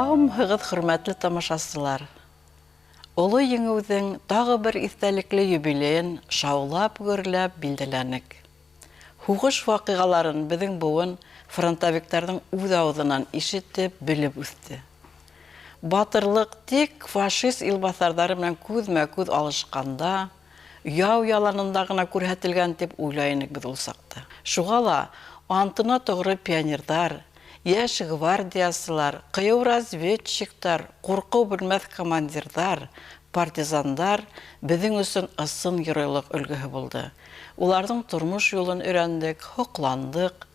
Һаумһығыҙ, хөрмәтле тамашасылар. Олы еңеүҙең тағы бер иҫтәлекле юбилейын шаулап-гөрләп билдәләнек. Һуғыш ваҡиғаларын беҙҙең быуын фронтовиктарҙың үҙ ауыҙынан ишетеп, белеп үҫте. Батырлык тик фашист илбаҫарҙары менән күҙмә-күҙ алышҡанда, яу яланында ғына күрһәтелгән тип уйлайныҡ беҙ ул саҡта. Шуға ла антына тоғро пионерҙар, йәш гвардиясылар, ҡыйыу разведчиктар, ҡурҡыу белмәҫ командирҙар, партизандар беҙҙең өсөн ысын геройлыҡ өлгөһө булды. Уларҙың тормош юлын өйрәндек, һоҡландык,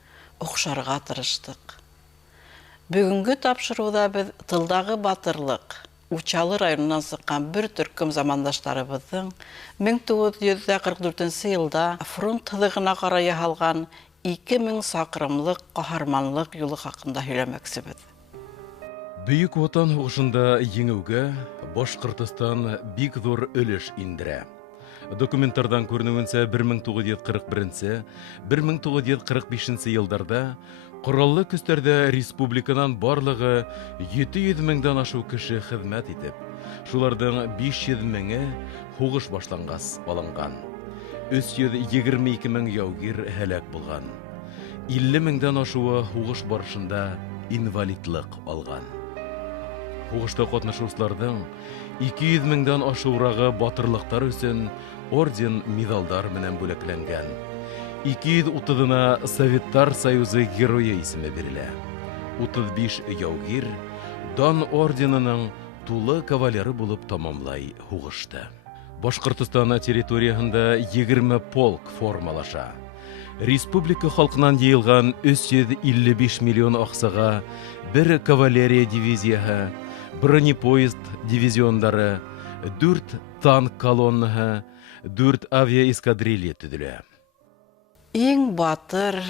оҡшарға тырыштык. Бөгөнгө тапшырыуҙа беҙ тылдағы батырлык, Учалы районынан сыҡҡан бер төркөм замандаштарыбыҙҙың 1944 йылда фронт һыҙығына ҡарай яһалған 2000 саҡрымлыҡ ҡаһарманлыҡ юлы хаҡында һөйләмәксебеҙ. Бөйөк Ватан һуғышында еңеүгә Башҡортостан бик ҙур өлөш индерә. Документтарҙан күренеүенсә 1941-1945 йылдарда ҡораллы көстәрҙә республиканан барлығы 700 меңдән ашыу кеше хеҙмәт итеп, шуларҙың 500 меңе һуғыш башланғас алынған. 322 мең яугир һәләк булған. 50 меңдән ашыуы һуғыш барышында инвалидлыҡ алған. Һуғышта ҡатнашыусыларҙың 200 меңдән ашыурағы батырлыҡтар өсөн орден медалдар менән бүләкләнгән. 230-на Советтар Союзы геройы исеме бирелә. 35 яугир дан орденының тулы кавалеры булып тамамлай һуғышты. Башҡортостан территорияһында 20 полк формалаша. Республика халҡынан йыйылған 355 миллион аҡсаға бер кавалерия дивизияһы, бронепоезд дивизиондары, 4 танк колоннаһы, 4 авиаэскадрилья төҙөлә. Иң батыр,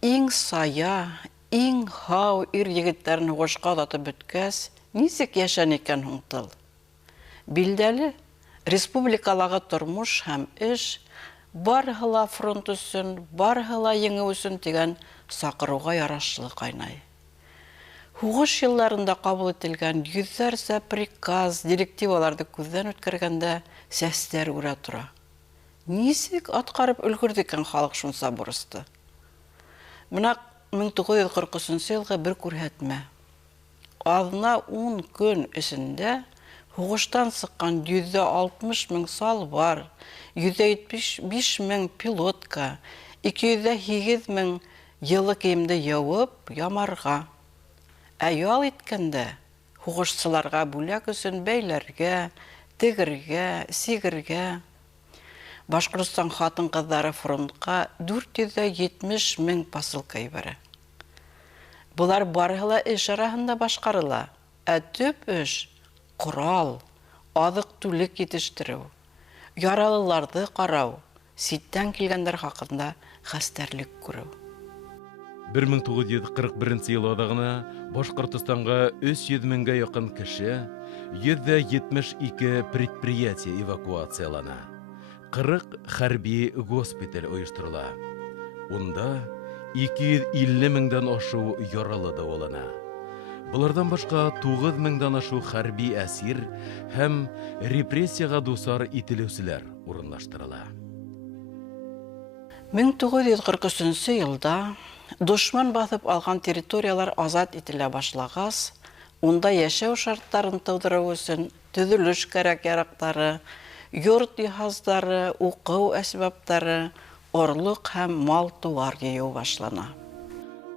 иң сая, иң һау ир-егеттәрен һуғышҡа оҙатып бөткәс, нисек йәшәне икән һуң тыл? Билдәле, республикалағы тормош һәм эш барыһы ла фронт өсөн, барыһы ла еңеү өсөн тигән саҡырыуға ярашлы ҡайнай. Һуғыш йылларында ҡабул ителгән йөҙҙәрсә приказ, директиваларҙы күҙҙән үткәргәндә сәстәр үрә тора. Нисек атҡарып өлгөрҙө икән халыҡ шунса бурысты? Бына 1943 йылғы бер күрһәтмә. Аҙна 10 көн эсендә һуғыштан сыҡҡан 160 мең салбар, 175 мең пилотка, 208 мең йылы кейемде йыуып ямарға. Ә ял иткәндә һуғышсыларға бүләк өсөн бәйләргә, тегергә, сигергә. Башҡортостан хатын-ҡыҙҙары фронтҡа 470 мең посылка ебәрә. Булар барыһы ла эш араһында башҡарыла, ә төп эш ҡорал, аҙыҡ-түлек етештереү, яралыларҙы ҡарау, ситтән килгәндәр хаҡында хәстәрлек күреү. 1941 йыл аҙағына Башҡортостанға 300 меңгә яҡын кеше, 172 предприятие эвакуациялана. 40 хәрби госпиталь ойошторола. Унда 250 меңдән ашыу яралы дауалана. Булардан башҡа 9 меңдән ашыу хәрби әсир һәм репрессияға дусар ителеүселәр урынлаштырыла. 1943 йылда дошман баҫып алған территориялар азат ителә башлағас, унда йәшәү шарттарын тыуҙырыу өсөн төҙөлөш кәрәк-яраҡтары, йорт йыһаздары, уҡыу әсбаптары, орлоҡ һәм мал-тыуар йыйыу башлана.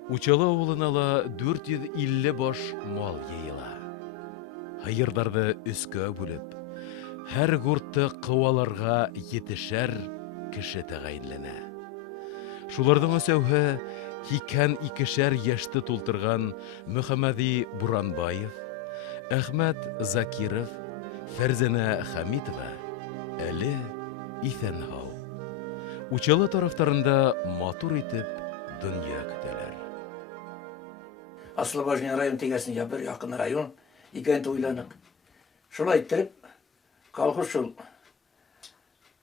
Учалы ауылына ла 450 баш мал йыйыла. Һыйырҙарҙы өскә бүлеп, һәр гуртты ҡыуаларға 7-шәр кеше тәғәйенләнә. Шуларҙың өсәүһе 82-шәр йәште тултырған Мөхәммәди Буранбаев, Әхмәт Закиров, Фәрзәнә Хәмитова әле иҫән һау. Учалы тарафтарында матур итеп донъя көтәләр. Аслыбажня район тигәсен бер яҡын район икән уйланыҡ. Шулай иттереп, колхоз шул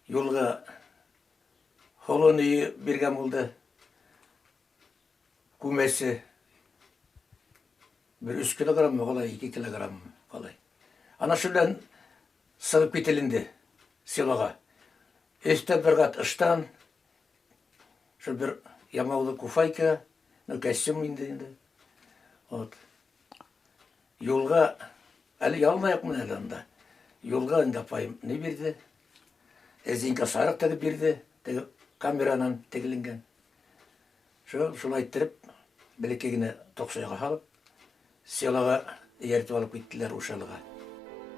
юлға һолоны биргән булды. Күмәсе bir 3 kilogram mı kalay, 2 kilogram mı kalay. Ana şulan sığıp ketilindi silaga. Üstte bir kat ıştan, şu bir yamağlı kufayka, kostüm indi. Ot. Yolga, ali yalmayak mı elinde? Yolga indi payım ne birdi? Ezinka sarık da birdi. Kameranın tekilinген. Şulay ettirip, bilekegine toqsayga alıp, silaga eğertip alıp gittiler uşalıga.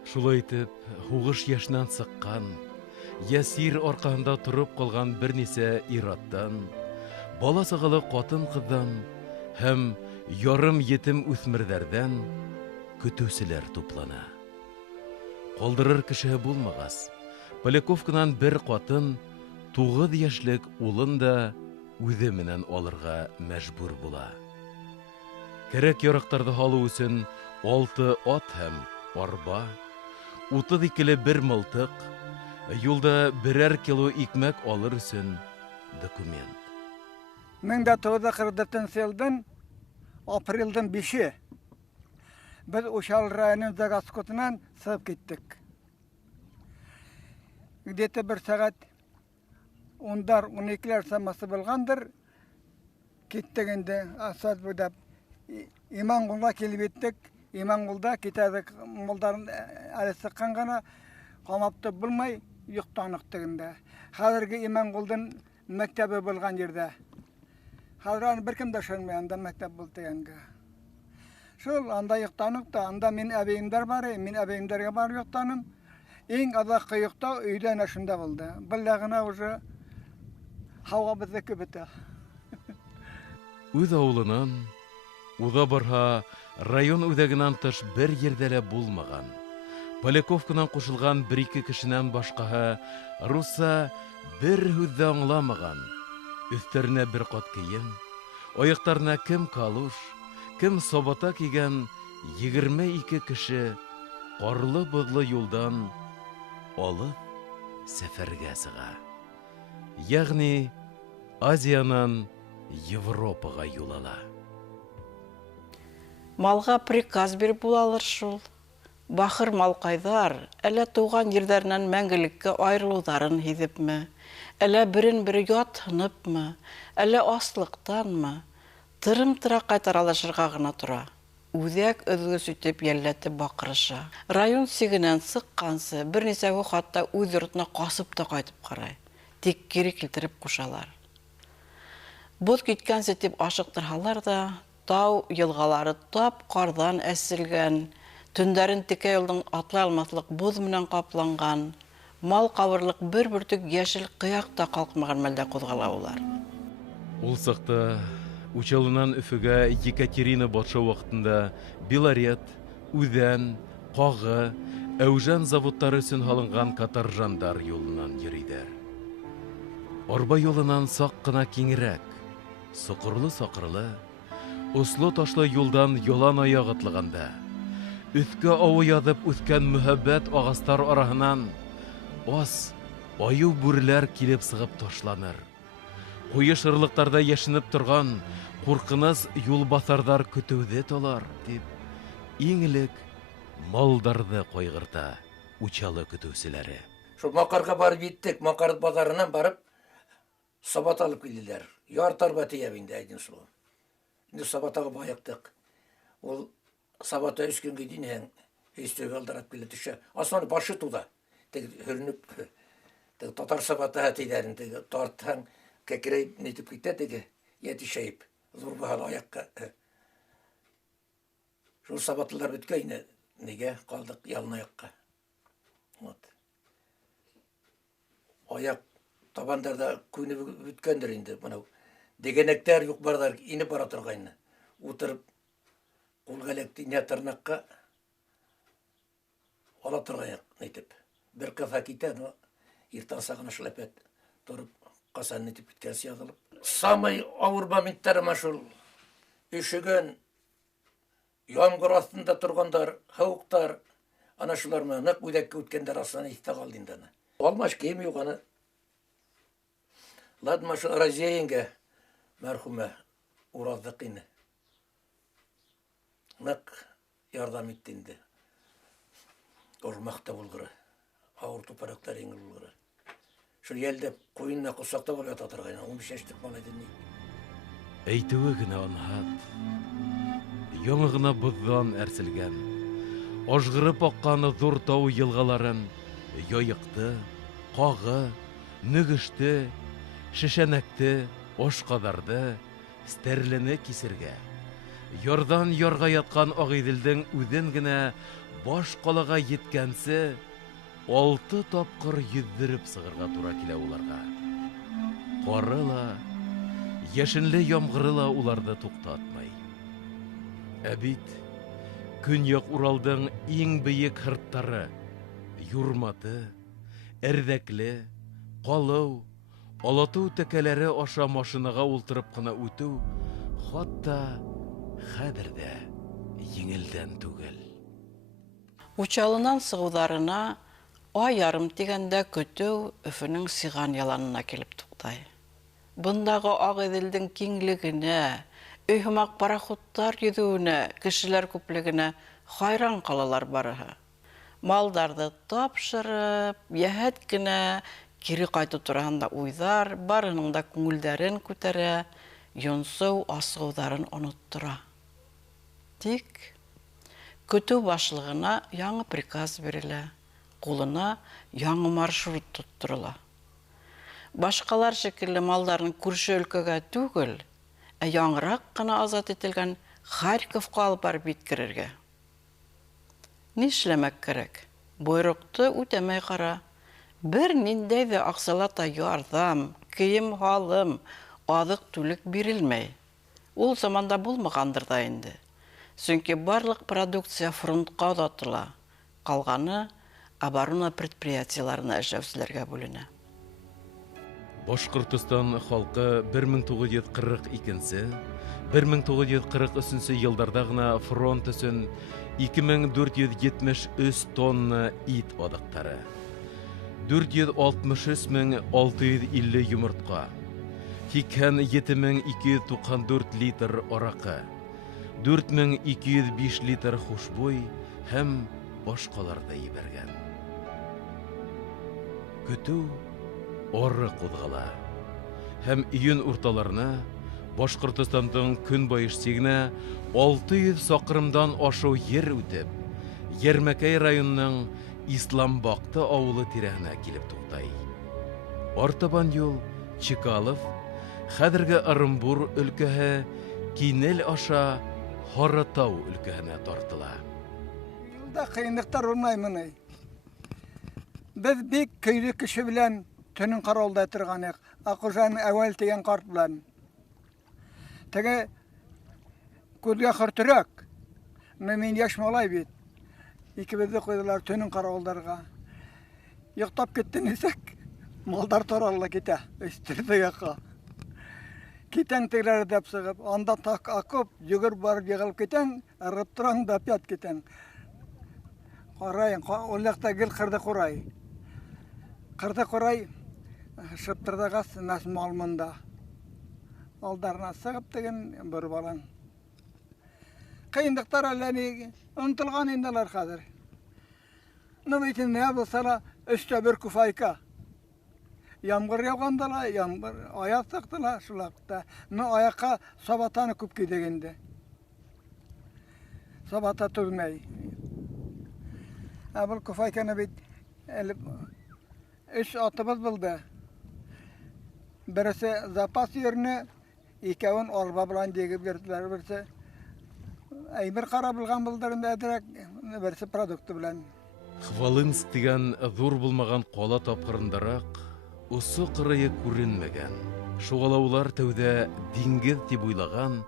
Шулай итеп, хугыш яшнан сыккан, ясир аркаһында турып калган бернисә ир-аттан, бала сагылы катын-кыздан һәм ярым етем үсмерләрдән көтүселәр туплана. Калдырыр кеше булмагас, Поляковканан бер катын 9 яшьлек улын да үзе менән алырга мәҗбүр була. Кирәк ярактарда халу өчен 6 ат һәм арба, 32-ле бер мылтык, юлда берәр кило икмәк алыр өчен документ. 1944 елдан апрелден 5-і biz Uşal rayonun Zagaskot'undan sığıp gittik. Где-то bir saat 10-12'ler saması bulgandır. Gittik indi asfalt boydap. İmangul'a kelip ettik. İmangul'da kitadık molların arası kangana qamapты bulmay yuqtanıqtık indi. Hazırki İmangul'dan mektebi bulgan yerde. Hazır bir kim de şönmey anda mektep buldu yanga. Şol anda yuqtanık da anda men abeyimler var, men abeyimlerge bar yuqtanım. En azakı yuqta öyle naşında buldu. Billagına уже hava bizdeki bitti. Үз авылынан, уда барһа, район үҙәгенән тыш бер ердә лә булмаган. Поляковканан кушылган 1-2 кешенән башкаһы русса бер һүҙ ҙә аңламаган. Өҫтәренә бер ҡат кейем, аяҡтарына кем калуш, кем собата кигән 22 кеше ҡарлы-боҙло юлдан алып сәфәргә сыға. Ягъни Азиянан Европаға юл ала. Малға приказ биреп булалыр шул. Бахыр малҡайҙар, әллә тыуған ерҙәренән мәңгелеккә айырылыуҙарын һиҙепме, әллә берен-бире ятһыныпмы, әллә аслыҡтанмы, тырым-тыра ҡайтаралашырға ғына тора. Үҙәк өҙгөс итеп йәлләтеп баҡырыша. Район сигенән сыҡҡансы, бер нисәүе хатта үҙ йортона ҡасып та ҡайтып ҡарай. Тик кире килтереп ҡушалар. Боҙ киткәнсе тип ашыҡтырһалар да, тау йылғалары тап ҡарҙан әселгән, төндәрен текә юлдың атлай алмаҫлыҡ боҙ менән ҡапланған, мал ҡабырлыҡ бер бөртөк йәшел ҡыяҡ та ҡалҡмаған мәлдә ҡуҙғала улар. Ул саҡта Учалынан Өфөгә Екатерина батша ваҡытында Белорет, Үҙән, Ҡағы, Әүжән заводтары өсөн һалынған каторжандар юлынан йөрөйҙәр. Арба юлынан саҡ ҡына киңерәк, соҡорлы-саҡырлы, осло-ташлы юлдан ялан аяҡ атлағанда, өҫкә ауы яҙып үҫкән мөһабәт ағастар араһынан ас, аю бүреләр килеп сығып ташланыр. Ҡуйы шырлыҡтарда йәшенеп торған ҡурҡыныс юлбаҫарҙар көтөүҙе талар, тип, иң элек малдарҙы ҡайғырта Учалы көтөүселәре. Şu Makarga barıp gittik, Makar bazarından barıp sabat alıp geldiler. Yar tarbati evinde aydın şu. Şimdi sabatağı bayaktık. O sabata 3 gün gidin hen üstüge aldırak bile düşe. Aslanı başı tuda. Hürünüp Tatar sabata hatilerin tartan kekireyip netip gitti yetişeyip. Zor bahalı ayakka. Şu sabatlılar bütke yine nege kaldık yalın ayakka. Ayak tabanlarda kuyunu bütkendir indi. Degenekler yok barlar inip bara turgayını. Oturup kulgalekti ne tırnakka ala turgayak netip. Bir kafa kiten o irtan sağına şlepet turup kasan netip bitkesi yazılıp. Samay avurba mittarıma şul üşügen yağmur astında turganlar, havuktar ana şular mı nak üdekki ütkender aslanı ihta kaldığından. Olmaş kiyim yok ana. Ladma şu Araziye yenge merhume uğradık yine. нык ярдам итте инде. Урмакта булгыры, ауыр тупарактар еңіл булгыры. Шул елдеп куйынна кусакта болуп ататыргайна, 15 яштык бала дени. Әйтеуе генә анһат. Яңы гына боздан әрселгән, ажгырып аккан зур тау елгаларын, яйыкты, кагы, нөгеште, шешәнәкте, ашкадарды, стәрлене кисергә. Ярдан ярга яткан Агыйделдең үҙен генә баш калага еткәнсе, 6 тапкыр йөҙҙөрөп сығырға тура килә уларға. Ҡары ла, йәшенле ямғыры ла уларҙы туҡтатмай. Ә бит көньяҡ Уралдың иң бейек һырттары, Юрматы, Әрҙәкле, Ҡалыу, Алатыу тәкәләре аша машинаға ултырып ҡына үтеү хатта хәҙер ҙә еңелдән түгел. Учалынан сығыуҙарына ай ярым тигәндә көтөү Өфөнөң Сиған яланына килеп туҡтай. Бындағы Агыйделдең киңлегенә, өйһымаҡ пароходтар йөҙөүенә, кешеләр күплегенә хайран ҡалалар барыһы. Малдарҙы тапшырып, йәһәт кенә кире ҡайтыу тураһында уйҙар, барыһының да күңелдәрен күтәрә, йонсоу, асығыуҙарын оноттора. Тик көтөү башлығына яңы приказ бирелә, ҡулына яңы маршрут тотторола. Башҡалар шикелле малдарын күрше өлкәгә түгел, ә яңыраҡ ҡына азат ителгән Харьковҡа алып барып еткерергә. Нишләмәк кәрәк? Бойроҡто үтәмәй ҡара. Бер ниндәй ҙә аҡсалата ярҙам, кейем-һалым, аҙыҡ-түлек бирелмәй. Ул заманда булмағандыр ҙа инде. Сөнки барлыҡ продукция фронтҡа оҙатыла. Ҡалғаны оборона предприятиеларына эшләүселәргә бүленә. Башҡортостан халҡы 1942-1943 йылдарҙа ғына фронт өсөн 2473 тонна ит аҙыҡтары, 463,650 йомортҡа, 87,294 литр араҡы, 4205 литр хушбуй һәм башҡаларҙы ебәргән. Көтөү ары ҡуҙғала һәм июнь урталарына Башҡортостандың көнбайыш сигенә 600 саҡрымдан ашыу ер үтеп, Йәрмәкәй районының Исламбаҡты ауылы тирәһенә килеп туҡтай. Артабан юл Чекалов, хәҙерге Ырымбур өлкәһе, Кинел аша Һарытау өлкәһенә тартыла. Юлда ҡыйынлыҡтар булмаймы? Беҙ бик көйлө кеше белән төнөн ҡарауылда торғанбыҙ. Аҡужаның әүәл тигән ҡарт белән. Теге күҙгә хөртөрәк. Мин йәш малай бит. Икебеҙҙе ҡуйҙылар төнөн ҡарауылдарға. Йоҡтап китте нисек? Малдар торалла китә. Өстөрҙө яҡа. Китәң тегеләр дип сығып, анда так акып, йүгер барып йығылып китәң, ырғып тораң да пят китәң. Ҡарайың, ул яҡта гел ҡырҙы ҡурай. Ҡырҙы ҡурай шыптырҙағас нас малмында. Алдарына сығып теген бер балаң. Ҡыйындыҡтар әллә ни онотолған инделәр хәҙер. Ну бит инде булса ла өстә бер куфайка. Ямғыр яуғанда ла, аяҡ сыҡты ла шулаҡта. Ну аяҡҡа сабатаны күп кейҙек инде. Сабата түҙмәй. Ә был куфайканы бит 3 атыбыҙ булды. Бересе запас ерне, икәүен арба белән дегеп бирҙеләр. Берсе әйбер ҡарап булған булдырында әҙерәк, берсе продукты белән. Хвалынск тигән ҙур булмаған ҡала тапҡырындараҡ осо ҡырыйы күренмәгән. Шуғалаулар тәүҙә диңгеҙ тип уйлаған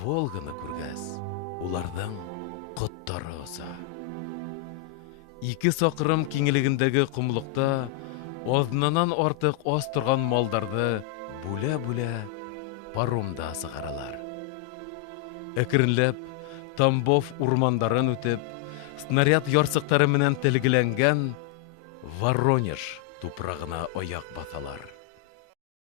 Волганы күргәс, уларҙың ҡоттары оса. 2 саҡрым киңлегендәге ҡомлоҡта аҙнанан артыҡ ас торған малдарҙы бүлә-бүлә паромда сығаралар. Әкренләп Тамбов урмандарын үтеп, снаряд ярсыҡтары менән телгеләнгән Воронеж тупрағына аяҡ баҫалар.